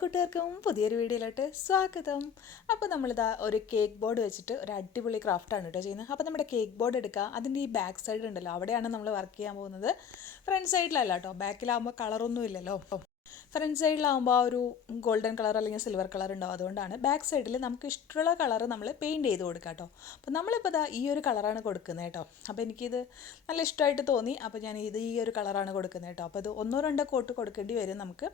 കൂട്ടുകാർക്കും പുതിയൊരു വീഡിയോയിലോട്ട് സ്വാഗതം. അപ്പോൾ നമ്മളിതാ ഒരു കേക്ക് ബോർഡ് വെച്ചിട്ട് ഒരു അടിപൊളി ക്രാഫ്റ്റാണ് കേട്ടോ ചെയ്യുന്നത്. അപ്പോൾ നമ്മുടെ കേക്ക് ബോർഡ് എടുക്കുക, അതിൻ്റെ ഈ ബാക്ക് സൈഡ് ഉണ്ടല്ലോ, അവിടെയാണ് നമ്മൾ വർക്ക് ചെയ്യാൻ പോകുന്നത്. ഫ്രണ്ട് സൈഡിലല്ല കേട്ടോ, ബാക്കിലാകുമ്പോൾ കളറൊന്നും ഇല്ലല്ലോ. ഫ്രണ്ട് സൈഡിലാകുമ്പോൾ ആ ഒരു ഗോൾഡൻ കളർ അല്ലെങ്കിൽ സിൽവർ കളർ ഉണ്ടാവും. അതുകൊണ്ടാണ് ബാക്ക് സൈഡിൽ നമുക്ക് ഇഷ്ടമുള്ള കളർ നമ്മൾ പെയിൻറ്റ് ചെയ്ത് കൊടുക്കാം കേട്ടോ. അപ്പോൾ നമ്മളിപ്പോൾ ഇതാ ഈ ഒരു കളറാണ് കൊടുക്കുന്നത് കേട്ടോ. അപ്പോൾ എനിക്കിത് നല്ല ഇഷ്ടമായിട്ട് തോന്നി. അപ്പോൾ ഞാൻ ഈ ഒരു കളറാണ് കൊടുക്കുന്നത് കേട്ടോ. അപ്പോൾ ഇത് ഒന്നോ രണ്ടോ കോട്ട് കൊടുക്കേണ്ടി വരും. നമുക്ക്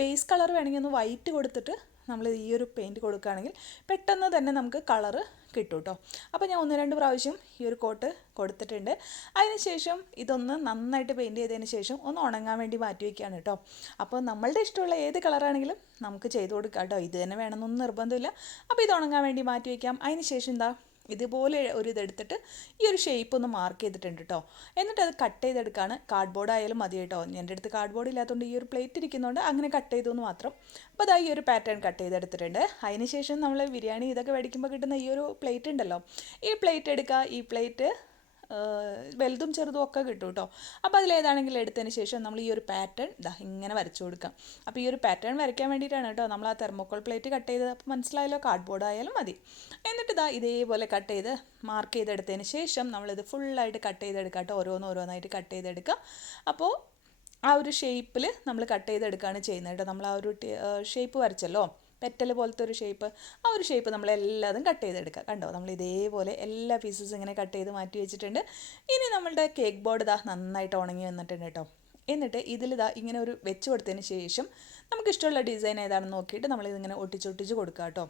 ബേസ് കളർ വേണമെങ്കിൽ ഒന്ന് വൈറ്റ് കൊടുത്തിട്ട് നമ്മൾ ഈ ഒരു പെയിൻറ്റ് കൊടുക്കുകയാണെങ്കിൽ പെട്ടെന്ന് തന്നെ നമുക്ക് കളറ് കിട്ടും കേട്ടോ. അപ്പോൾ ഞാൻ ഒന്ന് രണ്ട് പ്രാവശ്യം ഈ ഒരു കോട്ട് കൊടുത്തിട്ടുണ്ട്. അതിന് ശേഷം ഇതൊന്ന് നന്നായിട്ട് പെയിൻറ്റ് ചെയ്തതിന് ശേഷം ഒന്ന് ഉണങ്ങാൻ വേണ്ടി മാറ്റി വയ്ക്കുകയാണ് കേട്ടോ. അപ്പോൾ നമ്മളുടെ ഇഷ്ടമുള്ള ഏത് കളറാണെങ്കിലും നമുക്ക് ചെയ്ത് കൊടുക്കാം കേട്ടോ. ഇത് തന്നെ വേണമെന്നൊന്നും നിർബന്ധമില്ല. അപ്പോൾ ഇത് ഉണങ്ങാൻ വേണ്ടി മാറ്റി വയ്ക്കാം. അതിന് ശേഷം എന്താ ഇതുപോലെ ഒരു ഇതെടുത്തിട്ട് ഈ ഒരു ഷേപ്പ് ഒന്ന് മാർക്ക് ചെയ്തിട്ടുണ്ട് കേട്ടോ. എന്നിട്ട് അത് കട്ട് ചെയ്തെടുക്കുകയാണ്. കാർഡ്ബോർഡ് ആയാലും മതി കേട്ടോ. എൻ്റെ അടുത്ത് കാർഡ്ബോർഡ് ഇല്ലാത്തതുകൊണ്ട് ഈ ഒരു പ്ലേറ്റ് ഇരിക്കുന്നതുകൊണ്ട് അങ്ങനെ കട്ട് ചെയ്തു എന്ന് മാത്രം. അപ്പോൾ അതാ ഈ ഒരു പാറ്റേൺ കട്ട് ചെയ്തെടുത്തിട്ടുണ്ട്. അതിന് ശേഷം നമ്മൾ ബിരിയാണി ഇതൊക്കെ മേടിക്കുമ്പോൾ കിട്ടുന്ന ഈ ഒരു പ്ലേറ്റ് ഉണ്ടല്ലോ, ഈ പ്ലേറ്റ് എടുക്കുക. ഈ പ്ലേറ്റ് വലുതും ചെറുതും ഒക്കെ കിട്ടും കേട്ടോ. അപ്പോൾ അതിലേതാണെങ്കിലും എടുത്തതിന് ശേഷം നമ്മൾ ഈ ഒരു പാറ്റേൺ ഇതാ ഇങ്ങനെ വരച്ചു കൊടുക്കാം. അപ്പോൾ ഈ ഒരു പാറ്റേൺ വരയ്ക്കാൻ വേണ്ടിയിട്ടാണ് കേട്ടോ നമ്മൾ ആ തെർമോക്കോൾ പ്ലേറ്റ് കട്ട് ചെയ്ത്. അപ്പോൾ മനസ്സിലായല്ലോ, കാർഡ്ബോർഡ് ആയാലും മതി. എന്നിട്ട് ഇതാ ഇതേപോലെ കട്ട് ചെയ്ത് മാർക്ക് ചെയ്തെടുത്തതിന് ശേഷം നമ്മളിത് ഫുള്ളായിട്ട് കട്ട് ചെയ്തെടുക്കാം കേട്ടോ. ഓരോന്നായിട്ട് കട്ട് ചെയ്തെടുക്കുക. അപ്പോൾ ആ ഒരു ഷേപ്പിൽ നമ്മൾ കട്ട് ചെയ്തെടുക്കുകയാണ് ചെയ്യുന്നത് കേട്ടോ. നമ്മൾ ആ ഒരു ഷേപ്പ് വരച്ചല്ലോ, പെറ്റൽ പോലത്തെ ഒരു ഷേപ്പ്, ആ ഒരു ഷേപ്പ് നമ്മളെല്ലാതും കട്ട് ചെയ്തെടുക്കുക. കണ്ടോ, നമ്മൾ ഇതേപോലെ എല്ലാ പീസസും ഇങ്ങനെ കട്ട് ചെയ്ത് മാറ്റി വെച്ചിട്ടുണ്ട്. ഇനി നമ്മളുടെ കേക്ക് ബോർഡ് ഇതാ നന്നായിട്ട് ഉണങ്ങി വന്നിട്ടുണ്ട് കേട്ടോ. എന്നിട്ട് ഇതിലിതാ ഇങ്ങനെ ഒരു വെച്ച് കൊടുത്തതിന് ശേഷം നമുക്കിഷ്ടമുള്ള ഡിസൈൻ ഏതാണെന്ന് നോക്കിയിട്ട് നമ്മളിതിങ്ങനെ ഒട്ടിച്ചൊട്ടിച്ച് കൊടുക്കുക കേട്ടോ.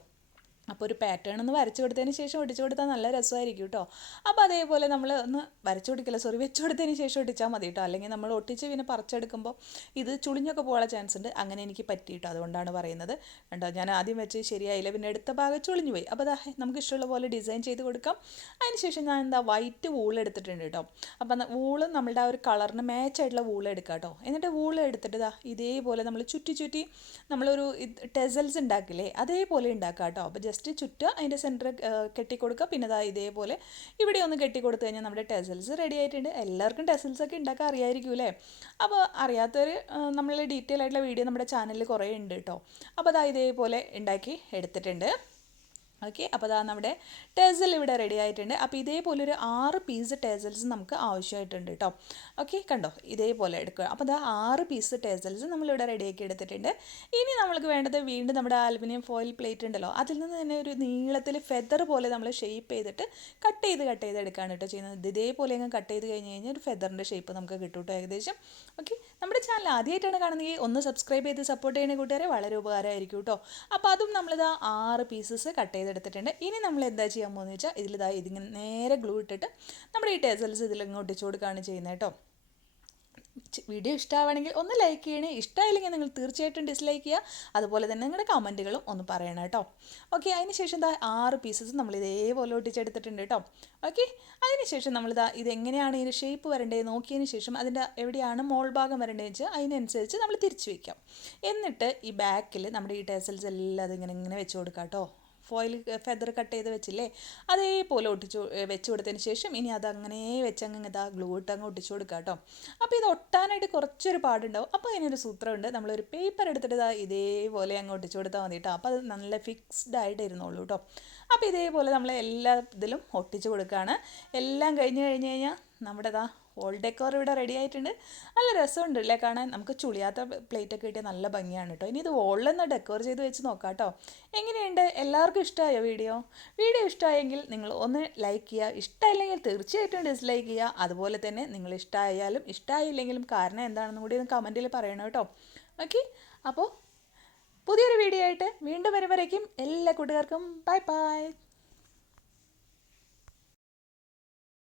അപ്പോൾ ഒരു പാറ്റേൺ ഒന്ന് വരച്ചു കൊടുത്തതിന് ശേഷം ഒട്ടിച്ചു കൊടുത്താൽ നല്ല രസമായിരിക്കും കേട്ടോ. അപ്പോൾ അതേപോലെ നമ്മൾ ഒന്ന് വെച്ച് കൊടുത്തതിന് ശേഷം ഒട്ടിച്ചാൽ മതി കേട്ടോ. അല്ലെങ്കിൽ നമ്മൾ ഒട്ടിച്ച് പിന്നെ പറിച്ചെടുക്കുമ്പോൾ ഇത് ചുളിഞ്ഞൊക്കെ പോകാനുള്ള ചാൻസ് ഉണ്ട്. അങ്ങനെ എനിക്ക് പറ്റി കേട്ടോ, അതുകൊണ്ടാണ് പറയുന്നത്. കണ്ടോ, ഞാൻ ആദ്യം വെച്ച് ശരിയായില്ല, പിന്നെ എടുത്ത ഭാഗം ചുളിഞ്ഞു പോയി. അപ്പോൾ അതാ നമുക്ക് ഇഷ്ടമുള്ള പോലെ ഡിസൈൻ ചെയ്ത് കൊടുക്കാം. അതിന് ശേഷം ഞാൻ എന്താ വൈറ്റ് വൂൾ എടുത്തിട്ടുണ്ട് കേട്ടോ. അപ്പം വൂള് നമ്മളുടെ ആ ഒരു കളറിന് മാച്ചായിട്ടുള്ള വൂൾ എടുക്കുക കേട്ടോ. എന്നിട്ട് വൂൾ എടുത്തിട്ട് ഇതാ ഇതേപോലെ നമ്മൾ ചുറ്റി നമ്മളൊരു ടെസൽസ് ഉണ്ടാക്കില്ലേ, അതേപോലെ ഉണ്ടാക്കുക കേട്ടോ. അപ്പോൾ ജസ്റ്റ് ചുറ്റുക, അതിൻ്റെ സെൻറ്റർ കെട്ടിക്കൊടുക്കുക. പിന്നെ അതാ ഇതേപോലെ ഇവിടെ ഒന്ന് കെട്ടിക്കൊടുത്തു കഴിഞ്ഞാൽ നമ്മുടെ ടെസൽസ് റെഡി ആയിട്ടുണ്ട്. എല്ലാവർക്കും ടെസൽസൊക്കെ ഉണ്ടാക്കാൻ അറിയായിരിക്കും അല്ലേ. അപ്പോൾ അറിയാത്തൊരു നമ്മൾ ഡീറ്റെയിൽ ആയിട്ടുള്ള വീഡിയോ നമ്മുടെ ചാനലിൽ കുറേ ഉണ്ട് കേട്ടോ. അപ്പോൾ അതാ ഇതേപോലെ ഉണ്ടാക്കി എടുത്തിട്ടുണ്ട്. ഓക്കെ, അപ്പോൾ അതാ നമ്മുടെ ടെസൽ ഇവിടെ റെഡി ആയിട്ടുണ്ട്. അപ്പോൾ ഇതേപോലെ ഒരു 6 പീസ് ടെസൽസ് നമുക്ക് ആവശ്യമായിട്ടുണ്ട് കേട്ടോ. ഓക്കെ, കണ്ടോ, ഇതേപോലെ എടുക്കുക. അപ്പോൾ അതാ 6 പീസ് ടെസൽസ് നമ്മളിവിടെ റെഡിയാക്കി എടുത്തിട്ടുണ്ട്. ഇനി നമ്മൾക്ക് വേണ്ടത് വീണ്ടും നമ്മുടെ അലുമിനിയം ഫോയിൽ പ്ലേറ്റ് ഉണ്ടല്ലോ, അതിൽ നിന്ന് തന്നെ ഒരു നീളത്തിൽ ഫെദർ പോലെ നമ്മൾ ഷേപ്പ് ചെയ്തിട്ട് കട്ട് ചെയ്ത് എടുക്കുകയാണ് കേട്ടോ ചെയ്യുന്നത്. ഇതേപോലെ അങ്ങ് കട്ട് ചെയ്ത് കഴിഞ്ഞ് കഴിഞ്ഞാൽ ഒരു ഫെദറിൻ്റെ ഷേപ്പ് നമുക്ക് കിട്ടും കേട്ടോ ഏകദേശം. ഓക്കെ, നമ്മുടെ ചാനൽ ആദ്യമായിട്ടാണ് കാണുന്നതെങ്കിൽ ഒന്ന് സബ്സ്ക്രൈബ് ചെയ്ത് സപ്പോർട്ട് ചെയ്യുന്ന കൂട്ടുകാരെ വളരെ ഉപകാരമായിരിക്കും കേട്ടോ. അപ്പോൾ അതും നമ്മളിതാ 6 പീസസ് കട്ട് ചെയ്തെടുത്തിട്ടുണ്ട്. ഇനി നമ്മൾ എന്താ ചെയ്യാൻ പോകുന്നത് വെച്ചാൽ ഇതിങ്ങനെ നേരെ ഗ്ലൂ ഇട്ടിട്ട് നമ്മുടെ ഈ ടെസൽസ് ഇതിലങ്ങ് ഒട്ടിച്ചു കൊടുക്കുകയാണ് ചെയ്യുന്നത് കേട്ടോ. വീഡിയോ ഇഷ്ടമാണെങ്കിൽ ഒന്ന് ലൈക്ക് ചെയ്യണേ. ഇഷ്ടമായില്ലെങ്കിൽ നിങ്ങൾ തീർച്ചയായിട്ടും ഡിസ്ലൈക്ക് ചെയ്യുക. അതുപോലെ തന്നെ നിങ്ങളുടെ കമൻറ്റുകളും ഒന്ന് പറയണം കേട്ടോ. ഓക്കെ, അതിന് ശേഷം എന്താ 6 പീസസ് നമ്മൾ ഇതേപോലെ ഒട്ടിച്ചെടുത്തിട്ടുണ്ട് കേട്ടോ. ഓക്കെ, അതിന് ശേഷം നമ്മളിതാ ഇതെങ്ങനെയാണ് ഇതിൻ്റെ ഷേപ്പ് വരേണ്ടത് നോക്കിയതിന് ശേഷം അതിൻ്റെ എവിടെയാണ് മോൾ ഭാഗം വരേണ്ടതെന്ന് വെച്ചാൽ അതിനനുസരിച്ച് നമ്മൾ തിരിച്ചു വയ്ക്കാം. എന്നിട്ട് ഈ ബാക്കിൽ നമ്മുടെ ഈ ടെസൽസ് എല്ലാം അതിങ്ങനെ വെച്ച് കൊടുക്കാം കേട്ടോ. ഫോയിൽ ഫെദർ കട്ട് ചെയ്ത് വെച്ചില്ലേ, അതേപോലെ വെച്ച് കൊടുത്തതിന് ശേഷം ഇനി അതങ്ങനെ വെച്ചങ്ങ് ഇതാ ഗ്ലൂ ഇട്ട് അങ്ങ് ഒട്ടിച്ചു കൊടുക്കുക കേട്ടോ. അപ്പോൾ ഇത് ഒട്ടാനായിട്ട് കുറച്ചൊരു പാടുണ്ടാവും. അപ്പോൾ അതിനൊരു സൂത്രമുണ്ട്. നമ്മളൊരു പേപ്പർ എടുത്തിട്ട് ഇതാ ഇതേപോലെ അങ്ങ് ഒട്ടിച്ചു കൊടുത്താൽ മതി കേട്ടോ. അപ്പോൾ അത് നല്ല ഫിക്സ്ഡ് ആയിട്ട് ഇരുന്നോളൂ കേട്ടോ. അപ്പോൾ ഇതേപോലെ നമ്മൾ എല്ലാ ഇതിലും ഒട്ടിച്ചു കൊടുക്കുകയാണ്. എല്ലാം കഴിഞ്ഞ് കഴിഞ്ഞാൽ നമ്മുടെ വോൾ ഡെക്കോർ ഇവിടെ റെഡി ആയിട്ടുണ്ട്. നല്ല രസമുണ്ട് അല്ലേ കാണാൻ. നമുക്ക് ചുളിയാത്ത പ്ലേറ്റൊക്കെ കിട്ടിയാൽ നല്ല ഭംഗിയാണ് കേട്ടോ. ഇനി ഇത് വോളിലൊന്ന് ഡെക്കോർ ചെയ്ത് വെച്ച് നോക്കാം കേട്ടോ. എങ്ങനെയുണ്ട്, എല്ലാവർക്കും ഇഷ്ടമായോ വീഡിയോ ഇഷ്ടമായെങ്കിൽ നിങ്ങൾ ഒന്ന് ലൈക്ക് ചെയ്യുക. ഇഷ്ടമായില്ലെങ്കിൽ തീർച്ചയായിട്ടും ഡിസ്ലൈക്ക് ചെയ്യുക. അതുപോലെ തന്നെ നിങ്ങൾ ഇഷ്ടമായാലും ഇഷ്ടമായില്ലെങ്കിലും കാരണം എന്താണെന്നും കൂടി ഒന്ന് കമൻറ്റിൽ പറയണം കേട്ടോ. ഓക്കെ, അപ്പോൾ പുതിയൊരു വീഡിയോ ആയിട്ട് വീണ്ടും വരുമ്പോഴേക്കും എല്ലാ കൂട്ടുകാർക്കും ബൈ ബൈ.